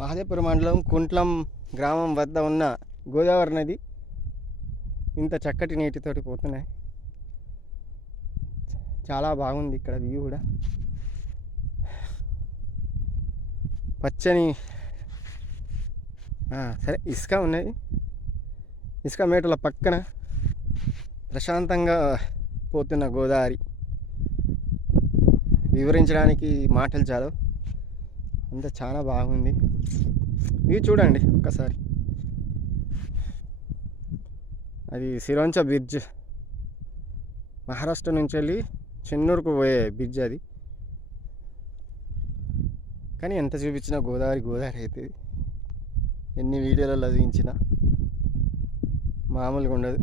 మహదేవపురం మండలం కుంట్లం గ్రామం వద్ద ఉన్న గోదావరి నది ఇంత చక్కటి నీటితోటి పోతున్నాయి. చాలా బాగుంది ఇక్కడ వ్యూ కూడా. పచ్చని సరే ఇసుక ఉన్నది. ఇసుక మేటల పక్కన ప్రశాంతంగా పోతున్న గోదావరి వివరించడానికి మాటలు చాలు, అంత చాలా బాగుంది. వ్యూ చూడండి ఒక్కసారి. అది సిరోంచ బ్రిడ్జ్, మహారాష్ట్ర నుంచి వెళ్ళి చెన్నూరుకు పోయే బ్రిడ్జ్ అది. కానీ ఎంత చూపించినా గోదావరి అవుతుంది. ఎన్ని వీడియోలలో చూపించినా మామూలుగా ఉండదు.